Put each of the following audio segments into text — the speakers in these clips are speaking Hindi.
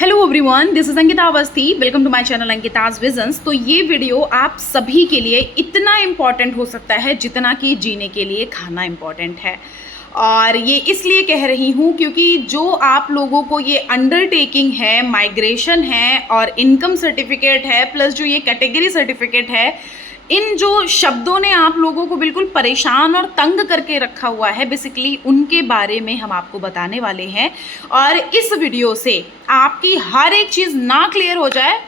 Hello everyone, this is Ankita Awasthi. Welcome to my channel Ankita's visions. तो ये वीडियो आप सभी के लिए इतना इम्पॉर्टेंट हो सकता है जितना कि जीने के लिए खाना इम्पॉर्टेंट है। और ये इसलिए कह रही हूँ क्योंकि जो आप लोगों को ये अंडरटेकिंग है, माइग्रेशन है और इनकम सर्टिफिकेट है, प्लस जो ये कैटेगरी सर्टिफिकेट है, इन जो शब्दों ने आप लोगों को बिल्कुल परेशान और तंग करके रखा हुआ है, बेसिकली उनके बारे में हम आपको बताने वाले हैं। और इस वीडियो से आपकी हर एक चीज़ ना क्लियर हो जाए,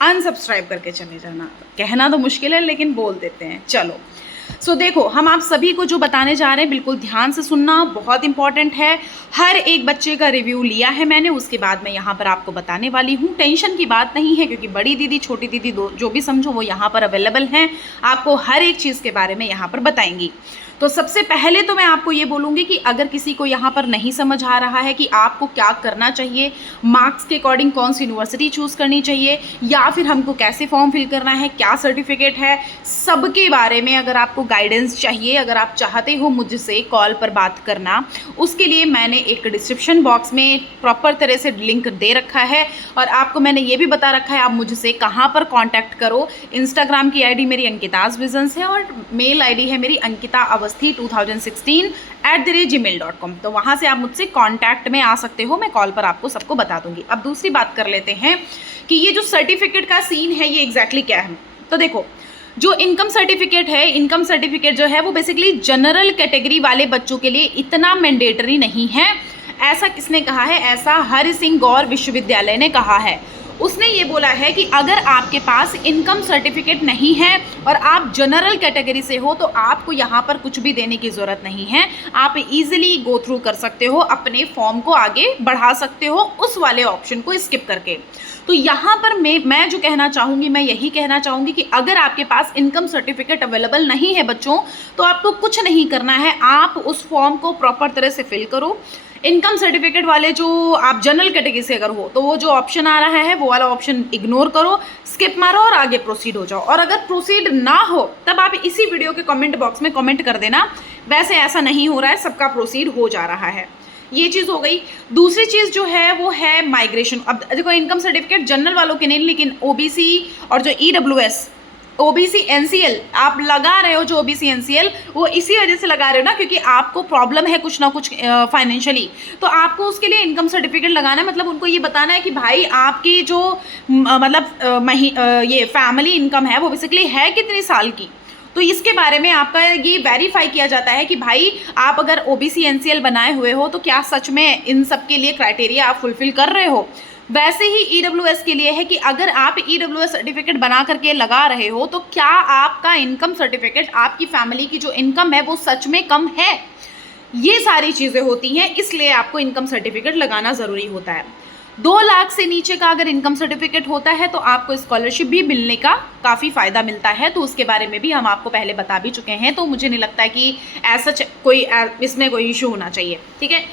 अनसब्सक्राइब करके चले जाना। कहना तो मुश्किल है लेकिन बोल देते हैं, चलो। देखो, हम आप सभी को जो बताने जा रहे हैं बिल्कुल ध्यान से सुनना, बहुत इंपॉर्टेंट है। हर एक बच्चे का रिव्यू लिया है मैंने, उसके बाद मैं यहाँ पर आपको बताने वाली हूँ। टेंशन की बात नहीं है क्योंकि बड़ी दीदी, छोटी दीदी, दो जो भी समझो वो यहाँ पर अवेलेबल हैं, आपको हर एक चीज़ के बारे में यहाँ पर बताएंगी। तो सबसे पहले तो मैं आपको ये बोलूँगी कि अगर किसी को यहाँ पर नहीं समझ आ रहा है कि आपको क्या करना चाहिए, मार्क्स के अकॉर्डिंग कौन सी यूनिवर्सिटी चूज़ करनी चाहिए, या फिर हमको कैसे फॉर्म फिल करना है, क्या सर्टिफिकेट है, सबके बारे में अगर आपको गाइडेंस चाहिए, अगर आप चाहते हो मुझसे कॉल पर बात करना, उसके लिए मैंने एक डिस्क्रिप्शन बॉक्स में प्रॉपर तरह से लिंक दे रखा है। और आपको मैंने ये भी बता रखा है आप मुझसे कहाँ पर कॉन्टैक्ट करो। इंस्टाग्राम की आईडी मेरी अंकिताज विजन्स है और मेल आईडी है मेरी अंकिता अवस्थी 2016@gmail.com। तो वहाँ से आप मुझसे कांटेक्ट में आ सकते हो, मैं कॉल पर आपको सबको बता दूंगी। अब दूसरी बात कर लेते हैं कि ये जो सर्टिफिकेट का सीन है ये एग्जैक्टली क्या है। तो देखो, जो इनकम सर्टिफिकेट है, इनकम सर्टिफिकेट जो है वो बेसिकली जनरल कैटेगरी वाले बच्चों के लिए इतना मैंडेटरी नहीं है। ऐसा किसने कहा है? ऐसा हरि सिंह गौर विश्वविद्यालय ने कहा है। उसने ये बोला है कि अगर आपके पास इनकम सर्टिफिकेट नहीं है और आप जनरल कैटेगरी से हो तो आपको यहाँ पर कुछ भी देने की ज़रूरत नहीं है। आप इजीली गो थ्रू कर सकते हो, अपने फॉर्म को आगे बढ़ा सकते हो उस वाले ऑप्शन को स्किप करके। तो यहाँ पर मैं जो कहना चाहूँगी, मैं यही कहना चाहूँगी कि अगर आपके पास इनकम सर्टिफिकेट अवेलेबल नहीं है बच्चों, तो आपको कुछ नहीं करना है। आप उस फॉर्म को प्रॉपर तरह से फिल करो। इनकम सर्टिफिकेट वाले जो आप जनरल कैटेगरी से अगर हो तो वो जो ऑप्शन आ रहा है वो वाला ऑप्शन इग्नोर करो, स्किप मारो और आगे प्रोसीड हो जाओ। और अगर प्रोसीड ना हो तब आप इसी वीडियो के कमेंट बॉक्स में कमेंट कर देना, वैसे ऐसा नहीं हो रहा है, सबका प्रोसीड हो जा रहा है। ये चीज़ हो गई। दूसरी चीज़ जो है वो है माइग्रेशन। अब देखो, इनकम सर्टिफिकेट जनरल वालों के नहीं, लेकिन ओबीसी और जो ईडब्ल्यूएस, ओबीसी एनसीएल आप लगा रहे हो, जो ओबीसी एनसीएल वो इसी वजह से लगा रहे हो ना क्योंकि आपको प्रॉब्लम है कुछ ना कुछ फाइनेंशियली, तो आपको उसके लिए इनकम सर्टिफिकेट लगाना है। मतलब उनको ये बताना है कि भाई आपकी जो ये फैमिली इनकम है वो बेसिकली है कितनी साल की। तो इसके बारे में आपका ये वेरीफाई किया जाता है कि भाई आप अगर ओबीसी एनसीएल बनाए हुए हो तो क्या सच में इन सब के लिए क्राइटेरिया आप फुलफिल कर रहे हो। वैसे ही ईडब्ल्यूएस के लिए है कि अगर आप ईडब्ल्यूएस सर्टिफिकेट बना करके लगा रहे हो तो क्या आपका इनकम सर्टिफिकेट, आपकी फैमिली की जो इनकम है वो सच में कम है। ये सारी चीज़ें होती हैं, इसलिए आपको इनकम सर्टिफिकेट लगाना ज़रूरी होता है। 2 लाख से नीचे का अगर इनकम सर्टिफिकेट होता है तो आपको स्कॉलरशिप भी मिलने का काफ़ी फ़ायदा मिलता है। तो उसके बारे में भी हम आपको पहले बता भी चुके हैं, तो मुझे नहीं लगता है कि ऐसा कोई इसमें कोई इशू होना चाहिए। ठीक है,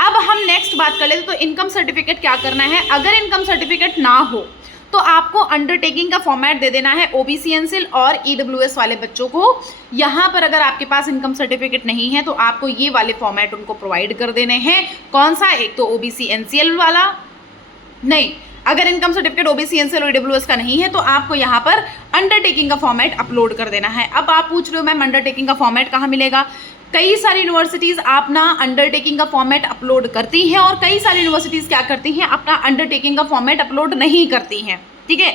अब हम नेक्स्ट बात कर लेते। तो इनकम सर्टिफिकेट क्या करना है? अगर इनकम सर्टिफिकेट ना हो तो आपको अंडरटेकिंग का फॉर्मेट दे देना है ओबीसी एनसीएल और ईडब्ल्यूएस वाले बच्चों को। यहाँ पर अगर आपके पास इनकम सर्टिफिकेट नहीं है तो आपको ये वाले फॉर्मेट उनको प्रोवाइड कर देने हैं। कौन सा? एक तो ओबीसी एनसीएल वाला, नहीं, अगर इनकम सर्टिफिकेट ओबीसी एनसीएल और ईडब्ल्यूएस का नहीं है तो आपको यहाँ पर अंडरटेकिंग का फॉर्मेट अपलोड कर देना है। अब आप पूछ रहे हो मैम अंडरटेकिंग का फॉर्मेट कहाँ मिलेगा? कई सारी यूनिवर्सिटीज़ अपना अंडरटेकिंग का फॉर्मेट अपलोड करती हैं और कई सारी यूनिवर्सिटीज़ क्या करती हैं, अपना अंडरटेकिंग का फॉर्मेट अपलोड नहीं करती हैं। ठीक है,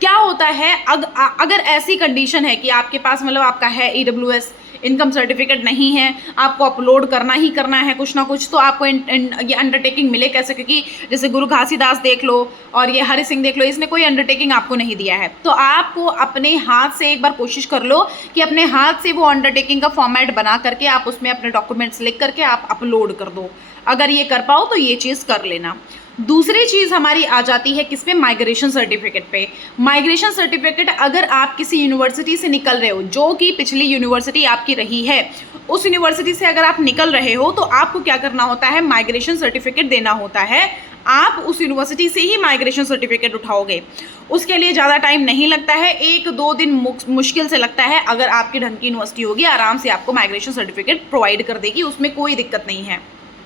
क्या होता है अगर ऐसी कंडीशन है कि आपके पास मतलब आपका है ईडब्ल्यूएस, इनकम सर्टिफिकेट नहीं है, आपको अपलोड करना ही करना है कुछ ना कुछ, तो आपको ये अंडरटेकिंग मिले कैसे? क्योंकि जैसे गुरु घासीदास देख लो और ये हरि सिंह देख लो, इसने कोई अंडरटेकिंग आपको नहीं दिया है। तो आपको अपने हाथ से एक बार कोशिश कर लो कि अपने हाथ से वो अंडरटेकिंग का फॉर्मेट बना करके आप उसमें अपने डॉक्यूमेंट्स लिख करके आप अपलोड कर दो। अगर ये कर पाओ तो ये चीज़ कर लेना। दूसरी चीज़ हमारी आ जाती है किस पे? माइग्रेशन सर्टिफिकेट पे। माइग्रेशन सर्टिफिकेट अगर आप किसी यूनिवर्सिटी से निकल रहे हो जो कि पिछली यूनिवर्सिटी आपकी रही है, उस यूनिवर्सिटी से अगर आप निकल रहे हो तो आपको क्या करना होता है? माइग्रेशन सर्टिफिकेट देना होता है। आप उस यूनिवर्सिटी से ही माइग्रेशन सर्टिफिकेट उठाओगे। उसके लिए ज़्यादा टाइम नहीं लगता है, 1-2 दिन मुश्किल से लगता है। अगर आपकी ढंग की यूनिवर्सिटी होगी आराम से आपको माइग्रेशन सर्टिफिकेट प्रोवाइड कर देगी, उसमें कोई दिक्कत नहीं है।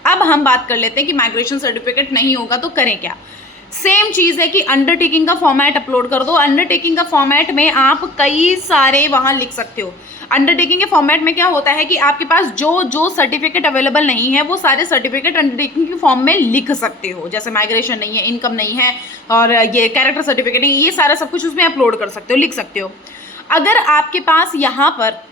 अब हम बात कर लेते हैं कि माइग्रेशन सर्टिफिकेट नहीं होगा तो करें क्या। सेम चीज़ है कि अंडरटेकिंग का फॉर्मेट अपलोड कर दो। अंडरटेकिंग का फॉर्मेट में आप कई सारे वहाँ लिख सकते हो। अंडरटेकिंग के फॉर्मेट में क्या होता है कि आपके पास जो जो सर्टिफिकेट अवेलेबल नहीं है वो सारे सर्टिफिकेट अंडरटेकिंग के फॉर्म में लिख सकते हो। जैसे माइग्रेशन नहीं है, इनकम नहीं है और ये कैरेक्टर सर्टिफिकेट नहीं, ये सारा सब कुछ उसमें अपलोड कर सकते हो, लिख सकते हो। अगर आपके पास यहाँ पर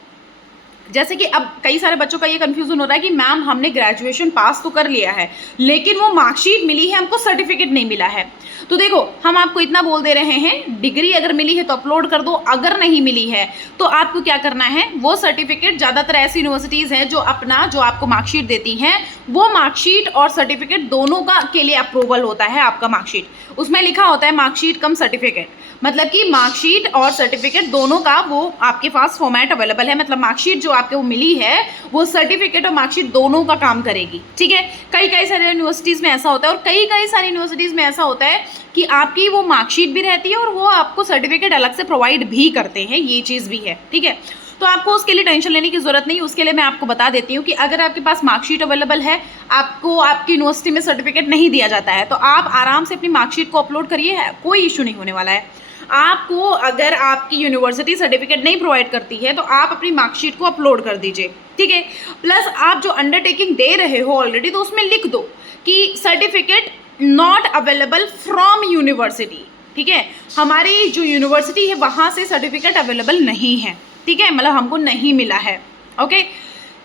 जैसे कि अब कई सारे बच्चों का ये कंफ्यूजन हो रहा है कि मैम हमने ग्रेजुएशन पास तो कर लिया है लेकिन वो मार्कशीट मिली है, हमको सर्टिफिकेट नहीं मिला है। तो देखो हम आपको इतना बोल दे रहे हैं, डिग्री अगर मिली है तो अपलोड कर दो, अगर नहीं मिली है तो आपको क्या करना है, वो सर्टिफिकेट, ज़्यादातर ऐसी यूनिवर्सिटीज़ हैं जो जो आपको मार्कशीट देती हैं वो मार्कशीट और सर्टिफिकेट दोनों का के लिए अप्रूवल होता है। आपका मार्कशीट उसमें लिखा होता है मार्कशीट कम सर्टिफिकेट, मतलब कि मार्कशीट और सर्टिफिकेट दोनों का वो आपके पास फॉर्मेट अवेलेबल है। मतलब मार्कशीट जो आपको मिली है वो सर्टिफिकेट और मार्कशीट दोनों का काम करेगी, ठीक है। कई सारे यूनिवर्सिटीज़ में ऐसा होता है और कई सारी यूनिवर्सिटीज़ में ऐसा होता है कि आपकी वो मार्कशीट भी रहती है और वो आपको सर्टिफिकेट अलग से प्रोवाइड भी करते हैं, ये चीज़ भी है, ठीक है। तो आपको उसके लिए टेंशन लेने की ज़रूरत नहीं। उसके लिए मैं आपको बता देती हूँ कि अगर आपके पास मार्कशीट अवेलेबल है, आपको आपकी यूनिवर्सिटी में सर्टिफिकेट नहीं दिया जाता है, तो आप आराम से अपनी मार्कशीट को अपलोड करिए, कोई इशू नहीं होने वाला है। आपको अगर आपकी यूनिवर्सिटी सर्टिफिकेट नहीं प्रोवाइड करती है तो आप अपनी मार्कशीट को अपलोड कर दीजिए, ठीक है। प्लस आप जो अंडरटेकिंग दे रहे हो ऑलरेडी तो उसमें लिख दो कि certificate not available from university, ठीक है। हमारी जो यूनिवर्सिटी है वहाँ से सर्टिफिकेट अवेलेबल नहीं है, ठीक है, मतलब हमको नहीं मिला है, ओके।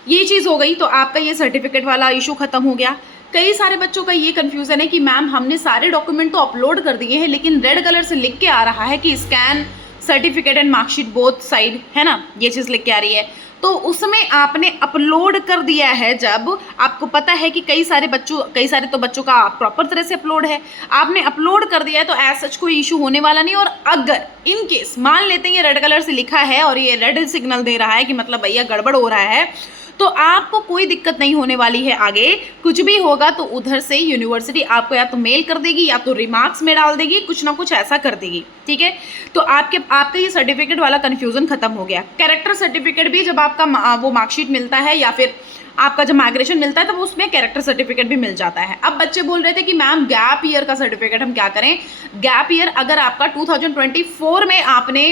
ये चीज़ हो गई, तो आपका ये सर्टिफिकेट वाला इशू ख़त्म हो गया। कई सारे बच्चों का ये कन्फ्यूज़न है कि मैम हमने सारे डॉक्यूमेंट तो अपलोड कर दिए हैं लेकिन रेड कलर से लिख के आ रहा है कि scan certificate and marksheet both side, है ना, ये चीज़ लिख के आ रही है। तो उसमें आपने अपलोड कर दिया है, जब आपको पता है कि कई सारे तो बच्चों का प्रॉपर तरह से अपलोड है, आपने अपलोड कर दिया है तो एज सच कोई इशू होने वाला नहीं। और अगर इन केस मान लेते हैं ये रेड कलर से लिखा है और ये रेड सिग्नल दे रहा है कि मतलब भैया गड़बड़ हो रहा है, तो आपको कोई दिक्कत नहीं होने वाली है। आगे कुछ भी होगा तो उधर से यूनिवर्सिटी आपको या तो मेल कर देगी या तो रिमार्क्स में डाल देगी, कुछ ना कुछ ऐसा कर देगी, ठीक है। तो आपका ये सर्टिफिकेट वाला कन्फ्यूज़न खत्म हो गया। कैरेक्टर सर्टिफिकेट भी जब आपका वो मार्कशीट मिलता है या फिर आपका जब माइग्रेशन मिलता है तो उसमें कैरेक्टर सर्टिफिकेट भी मिल जाता है। अब बच्चे बोल रहे थे कि मैम गैप ईयर का सर्टिफिकेट हम क्या करें। गैप ईयर अगर आपका 2024 में आपने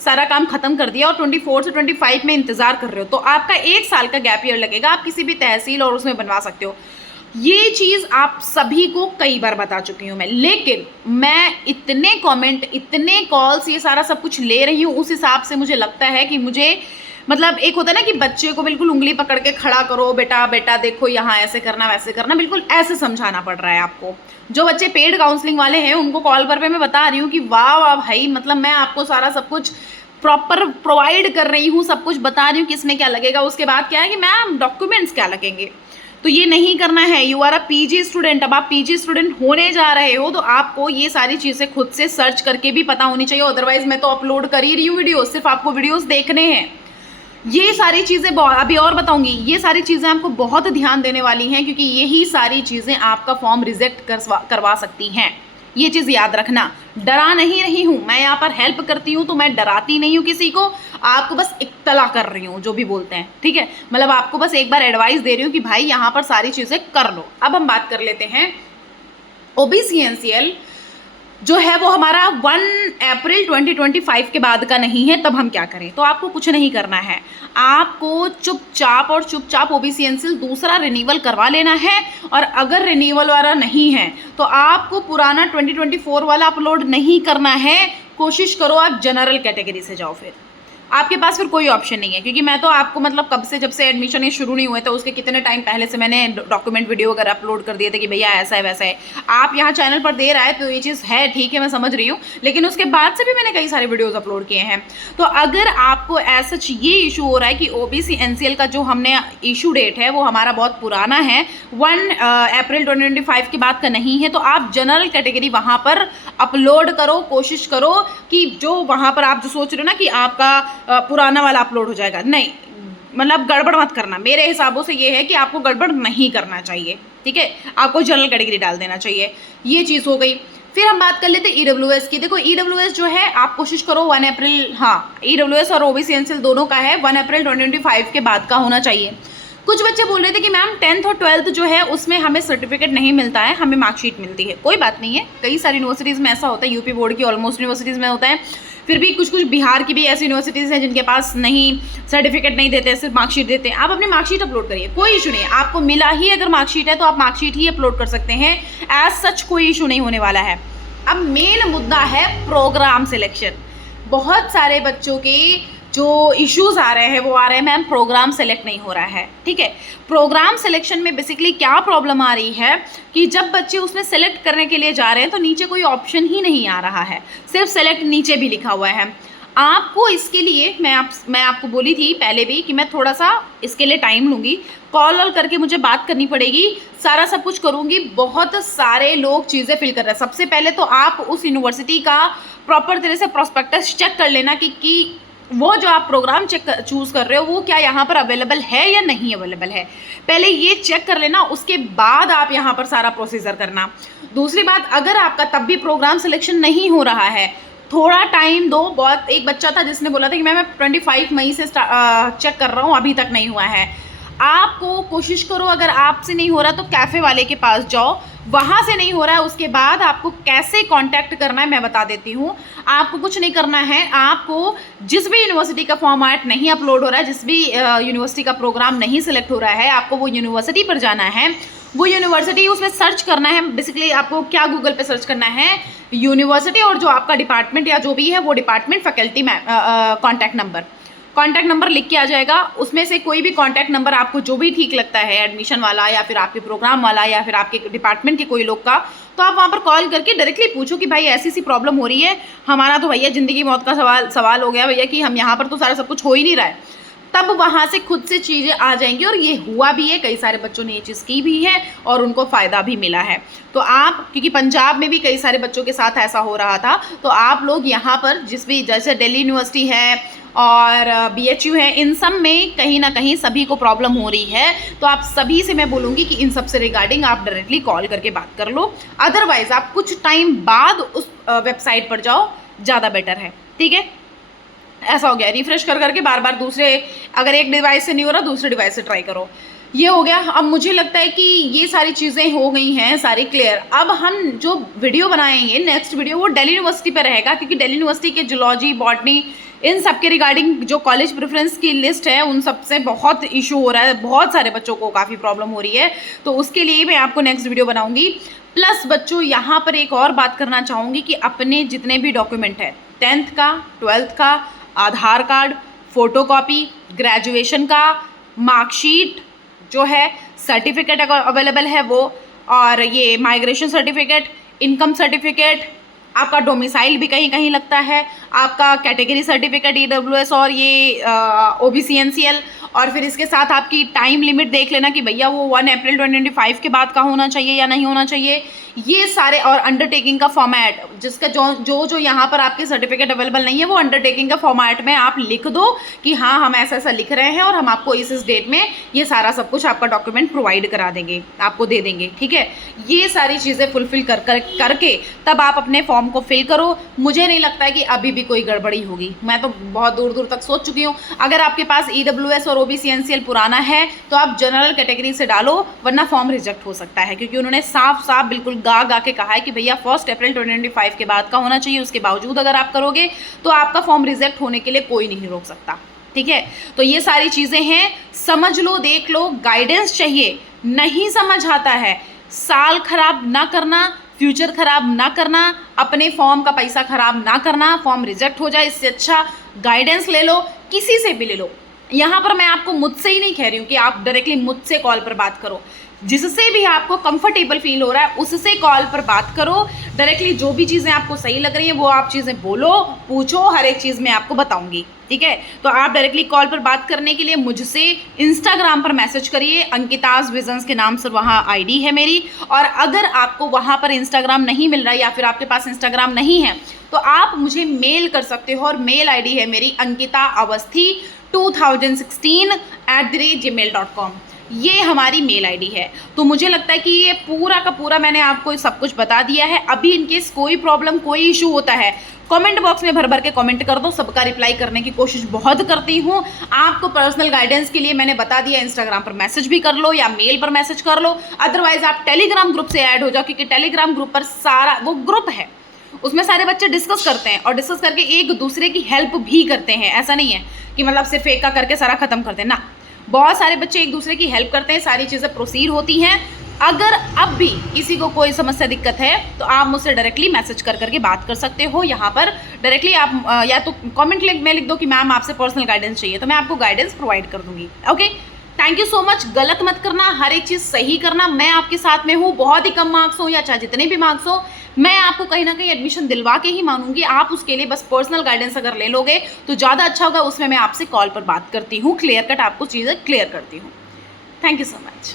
सारा काम खत्म कर दिया और 24 से 25 में इंतजार कर रहे हो तो आपका 1 साल का गैप ईयर लगेगा, आप किसी भी तहसील और उसमें बनवा सकते हो। ये चीज़ आप सभी को कई बार बता चुकी हूँ मैं, लेकिन मैं इतने कमेंट, इतने कॉल्स, ये सारा सब कुछ ले रही हूँ, उस हिसाब से मुझे लगता है कि मुझे मतलब एक होता है ना कि बच्चे को बिल्कुल उंगली पकड़ के खड़ा करो, बेटा बेटा देखो यहाँ ऐसे करना वैसे करना, बिल्कुल ऐसे समझाना पड़ रहा है आपको। जो बच्चे पेड काउंसलिंग वाले हैं उनको कॉल पर मैं बता रही हूँ कि वाह वाह भाई, मतलब मैं आपको सारा सब कुछ प्रॉपर प्रोवाइड कर रही हूँ, सब कुछ बता रही हूँ किसमें क्या लगेगा। उसके बाद क्या है कि मैम डॉक्यूमेंट्स क्या लगेंगे, तो ये नहीं करना है। You are a PG student, अब आप पीजी स्टूडेंट होने जा रहे हो तो आपको ये सारी चीज़ें खुद से सर्च करके भी पता होनी चाहिए। अदरवाइज मैं तो अपलोड कर ही रही हूँ वीडियो, सिर्फ आपको वीडियोस देखने हैं। ये सारी चीज़ें अभी और बताऊंगी, ये सारी चीज़ें आपको बहुत ध्यान देने वाली हैं क्योंकि यही सारी चीज़ें आपका फॉर्म रिजेक्ट करवा सकती हैं। ये चीज़ याद रखना। डरा नहीं रही हूँ मैं, यहाँ पर हेल्प करती हूँ तो मैं डराती नहीं हूँ किसी को, आपको बस इत्तला कर रही हूँ जो भी बोलते हैं, ठीक है। मतलब आपको बस एक बार एडवाइस दे रही हूँ कि भाई यहाँ पर सारी चीज़ें कर लो। अब हम बात कर लेते हैं ओबीसी एनसीएल जो है वो हमारा 1 अप्रैल 2025 के बाद का नहीं है, तब हम क्या करें। तो आपको कुछ नहीं करना है, आपको चुपचाप ओबीसी एनसीएल दूसरा रिन्यूअल करवा लेना है। और अगर रिन्यूअल वाला नहीं है तो आपको पुराना 2024 वाला अपलोड नहीं करना है। कोशिश करो आप जनरल कैटेगरी से जाओ, फिर आपके पास फिर कोई ऑप्शन नहीं है। क्योंकि मैं तो आपको मतलब कब से, जब से एडमिशन ये शुरू नहीं हुए थे उसके कितने टाइम पहले से मैंने डॉक्यूमेंट वीडियो वगैरह अपलोड कर दिए थे कि भैया ऐसा है वैसा है। आप यहाँ चैनल पर दे रहा है तो ये चीज़ है, ठीक है, मैं समझ रही हूँ, लेकिन उसके बाद से भी मैंने कई सारे वीडियोज़ अपलोड किए हैं। तो अगर आपको ऐसा ये इशू हो रहा है कि ओबीसी एनसीएल का जो हमने इशू डेट है वो हमारा बहुत पुराना है, 1 अप्रैल 2025 के बाद का नहीं है, तो आप जनरल कैटेगरी वहाँ पर अपलोड करो। कोशिश करो कि जो वहाँ पर आप जो सोच रहे हो ना कि आपका पुराना वाला अपलोड हो जाएगा, नहीं, मतलब गड़बड़ मत करना। मेरे हिसाबों से ये है कि आपको गड़बड़ नहीं करना चाहिए, ठीक है, आपको जनरल कैटेगरी डाल देना चाहिए। ये चीज़ हो गई। फिर हम बात कर लेते हैं ईडब्ल्यूएस की। देखो ईडब्ल्यूएस जो है आप कोशिश करो 1 अप्रैल, हाँ ईडब्ल्यूएस और ओबीसी एनसीएल दोनों का है 1 अप्रैल 2025 के बाद का होना चाहिए। कुछ बच्चे बोल रहे थे कि मैम 10th और 12th जो है उसमें हमें सर्टिफिकेट नहीं मिलता है, हमें मार्कशीट मिलती है। कोई बात नहीं है, कई सारी यूनिवर्सिटीज़ में ऐसा होता है, यूपी बोर्ड की ऑलमोस्ट यूनिवर्सिटीज़ में होता है। फिर भी कुछ कुछ बिहार की भी ऐसी यूनिवर्सिटीज़ हैं जिनके पास नहीं, सर्टिफिकेट नहीं देते, सिर्फ मार्कशीट देते हैं। आप अपनी मार्कशीट अपलोड करिए, कोई इशू नहीं है। आपको मिला ही अगर मार्कशीट है तो आप मार्कशीट ही अपलोड कर सकते हैं, एज सच कोई इशू नहीं होने वाला है। अब मेन मुद्दा है प्रोग्राम सिलेक्शन। बहुत सारे बच्चों के जो इश्यूज आ रहे हैं वो आ रहे हैं मैम प्रोग्राम सेलेक्ट नहीं हो रहा है। ठीक है, प्रोग्राम सिलेक्शन में बेसिकली क्या प्रॉब्लम आ रही है कि जब बच्चे उसमें सेलेक्ट करने के लिए जा रहे हैं तो नीचे कोई ऑप्शन ही नहीं आ रहा है, सिर्फ सेलेक्ट नीचे भी लिखा हुआ है। आपको इसके लिए मैं आपको बोली थी पहले भी कि मैं थोड़ा सा इसके लिए टाइम लूँगी, कॉल करके मुझे बात करनी पड़ेगी, सारा सब कुछ करूँगी। बहुत सारे लोग चीज़ें फिल कर रहे हैं। सबसे पहले तो आप उस यूनिवर्सिटी का प्रॉपर तरह से प्रोस्पेक्टस चेक कर लेना कि वो जो आप प्रोग्राम चूज़ कर रहे हो वो क्या यहाँ पर अवेलेबल है या नहीं अवेलेबल है, पहले ये चेक कर लेना, उसके बाद आप यहाँ पर सारा प्रोसीजर करना। दूसरी बात, अगर आपका तब भी प्रोग्राम सिलेक्शन नहीं हो रहा है, थोड़ा टाइम दो। बहुत एक बच्चा था जिसने बोला था कि मैं 25 मई से चेक कर रहा हूँ, अभी तक नहीं हुआ है। आपको कोशिश करो, अगर आपसे नहीं हो रहा तो कैफ़े वाले के पास जाओ, वहाँ से नहीं हो रहा है उसके बाद आपको कैसे कांटेक्ट करना है मैं बता देती हूँ। आपको कुछ नहीं करना है, आपको जिस भी यूनिवर्सिटी का फॉर्मेट नहीं अपलोड हो रहा है, जिस भी यूनिवर्सिटी का प्रोग्राम नहीं सिलेक्ट हो रहा है, आपको वो यूनिवर्सिटी पर जाना है, वो यूनिवर्सिटी उसमें सर्च करना है। बेसिकली आपको क्या गूगल पे सर्च करना है, यूनिवर्सिटी और जो आपका डिपार्टमेंट या जो भी है वो डिपार्टमेंट, फैकल्टी में कॉन्टैक्ट नंबर लिख के आ जाएगा। उसमें से कोई भी कॉन्टैक्ट नंबर आपको जो भी ठीक लगता है, एडमिशन वाला या फिर आपके प्रोग्राम वाला या फिर आपके डिपार्टमेंट के कोई लोग का, तो आप वहाँ पर कॉल करके डायरेक्टली पूछो कि भाई ऐसी सी प्रॉब्लम हो रही है, हमारा तो भैया ज़िंदगी मौत का सवाल हो गया भैया कि हम यहाँ पर तो सारा सब कुछ हो ही नहीं रहा है। तब वहाँ से खुद से चीज़ें आ जाएंगी और ये हुआ भी है, कई सारे बच्चों ने ये चीज़ की भी है और उनको फ़ायदा भी मिला है। तो आप, क्योंकि पंजाब में भी कई सारे बच्चों के साथ ऐसा हो रहा था, तो आप लोग यहाँ पर जिस भी, जैसे दिल्ली यूनिवर्सिटी है और BHU है, इन सब में कहीं ना कहीं सभी को प्रॉब्लम हो रही है। तो आप सभी से मैं बोलूँगी कि इन सब से रिगार्डिंग आप डायरेक्टली कॉल करके बात कर लो, अदरवाइज़ आप कुछ टाइम बाद उस वेबसाइट पर जाओ, ज़्यादा बेटर है। ठीक है, ऐसा हो गया, रिफ्रेश कर करके बार बार दूसरे, अगर एक डिवाइस से नहीं हो रहा दूसरे डिवाइस से ट्राई करो। ये हो गया। अब मुझे लगता है कि ये सारी चीज़ें हो गई हैं सारी क्लियर। अब हम जो वीडियो बनाएंगे, नेक्स्ट वीडियो वो दिल्ली यूनिवर्सिटी पर रहेगा, क्योंकि दिल्ली यूनिवर्सिटी के जूलॉजी, बॉटनी, इन सब के रिगार्डिंग जो कॉलेज प्रेफरेंस की लिस्ट है उन सब से बहुत इशू हो रहा है, बहुत सारे बच्चों को काफ़ी प्रॉब्लम हो रही है। तो उसके लिए मैं आपको नेक्स्ट वीडियो बनाऊंगी। प्लस बच्चों, यहाँ पर एक और बात करना चाहूँगी कि अपने जितने भी डॉक्यूमेंट है, 10th का, 12th का, आधार कार्ड, फोटोकॉपी, ग्रेजुएशन का, मार्कशीट जो है, सर्टिफिकेट अगर अवेलेबल है वो, और ये माइग्रेशन सर्टिफिकेट, इनकम सर्टिफिकेट, आपका डोमिसाइल भी कहीं कहीं लगता है, आपका कैटेगरी सर्टिफिकेट EWS और ये OBC NCL, और फिर इसके साथ आपकी टाइम लिमिट देख लेना कि भैया वो 1 अप्रैल 2025 के बाद का होना चाहिए या नहीं होना चाहिए, ये सारे, और अंडरटेकिंग का फॉर्मेट, जिसका जो यहाँ पर आपके सर्टिफिकेट अवेलेबल नहीं है वो अंडरटेकिंग का फॉर्मेट में आप लिख दो कि हाँ हम ऐसा ऐसा लिख रहे हैं और हम आपको इस डेट में ये सारा सब कुछ आपका डॉक्यूमेंट प्रोवाइड करा देंगे, आपको दे देंगे। ठीक है, ये सारी चीज़ें फुलफिल करके तब आप अपने फॉर्म को फिल करो। मुझे नहीं लगता है कि अभी भी कोई गड़बड़ी होगी, मैं तो बहुत दूर दूर तक सोच चुकी हूँ। अगर आपके पास EWS और OBC NCL पुराना है तो आप जनरल कैटेगरी से डालो, वरना फॉर्म रिजेक्ट हो सकता है, क्योंकि उन्होंने साफ साफ बिल्कुल गा के कहा है कि भैया 1 अप्रैल 2025 के बाद का होना चाहिए। उसके बावजूद अगर आप करोगे तो आपका फॉर्म रिजेक्ट होने के लिए कोई नहीं रोक सकता। ठीक है, तो ये सारी चीज़ें हैं, समझ लो, देख लो, गाइडेंस चाहिए। नहीं समझ आता है, साल खराब ना करना, फ्यूचर खराब ना करना, अपने फॉर्म का पैसा खराब ना करना, फॉर्म रिजेक्ट हो जाए, इससे अच्छा गाइडेंस ले लो, किसी से भी ले लो। यहाँ पर मैं आपको मुझसे ही नहीं कह रही हूँ कि आप डायरेक्टली मुझसे कॉल पर बात करो, जिससे भी आपको कंफर्टेबल फील हो रहा है उससे कॉल पर बात करो। डायरेक्टली जो भी चीज़ें आपको सही लग रही हैं वो आप चीज़ें बोलो, पूछो, हर एक चीज़ मैं आपको बताऊंगी। ठीक है, तो आप डायरेक्टली कॉल पर बात करने के लिए मुझसे इंस्टाग्राम पर मैसेज करिए, अंकिताज विजन्स के नाम से वहाँ ID है मेरी। और अगर आपको वहाँ पर इंस्टाग्राम नहीं मिल रहा है या फिर आपके पास इंस्टाग्राम नहीं है तो आप मुझे मेल कर सकते हो, और मेल ID है मेरी ankitaawasthi2016@gmail.com। ये हमारी मेल आईडी है। तो मुझे लगता है कि ये पूरा का पूरा मैंने आपको सब कुछ बता दिया है। अभी इनकेस कोई प्रॉब्लम, कोई इशू होता है, कमेंट बॉक्स में भर भर के कमेंट कर दो, सबका रिप्लाई करने की कोशिश बहुत करती हूँ। आपको पर्सनल गाइडेंस के लिए मैंने बता दिया, इंस्टाग्राम पर मैसेज भी कर लो या मेल पर मैसेज कर लो, अदरवाइज आप टेलीग्राम ग्रुप से ऐड हो जाओ, क्योंकि टेलीग्राम ग्रुप पर सारा वो ग्रुप है, उसमें सारे बच्चे डिस्कस करते हैं और डिस्कस करके एक दूसरे की हेल्प भी करते हैं। ऐसा नहीं है कि मतलब सिर्फ एक का करके सारा खत्म करते हैं ना, बहुत सारे बच्चे एक दूसरे की हेल्प करते हैं, सारी चीज़ें प्रोसीड होती हैं। अगर अब भी किसी को कोई समस्या दिक्कत है तो आप मुझसे डायरेक्टली मैसेज कर करके बात कर सकते हो। यहाँ पर डायरेक्टली आप या तो कमेंट में लिख दो कि मैम आपसे पर्सनल गाइडेंस चाहिए, तो मैं आपको गाइडेंस प्रोवाइड कर दूंगी। Okay, thank you so much. गलत मत करना, हर एक चीज़ सही करना। मैं आपके साथ में हूँ, बहुत ही कम मार्क्स हो या चाहे जितने भी मार्क्स हो, मैं आपको कहीं ना कहीं एडमिशन दिलवा के ही मानूंगी। आप उसके लिए बस पर्सनल गाइडेंस अगर ले लोगे तो ज़्यादा अच्छा होगा। उसमें मैं आपसे कॉल पर बात करती हूँ, क्लियर कट आपको चीज़ें क्लियर करती हूँ। Thank you so much.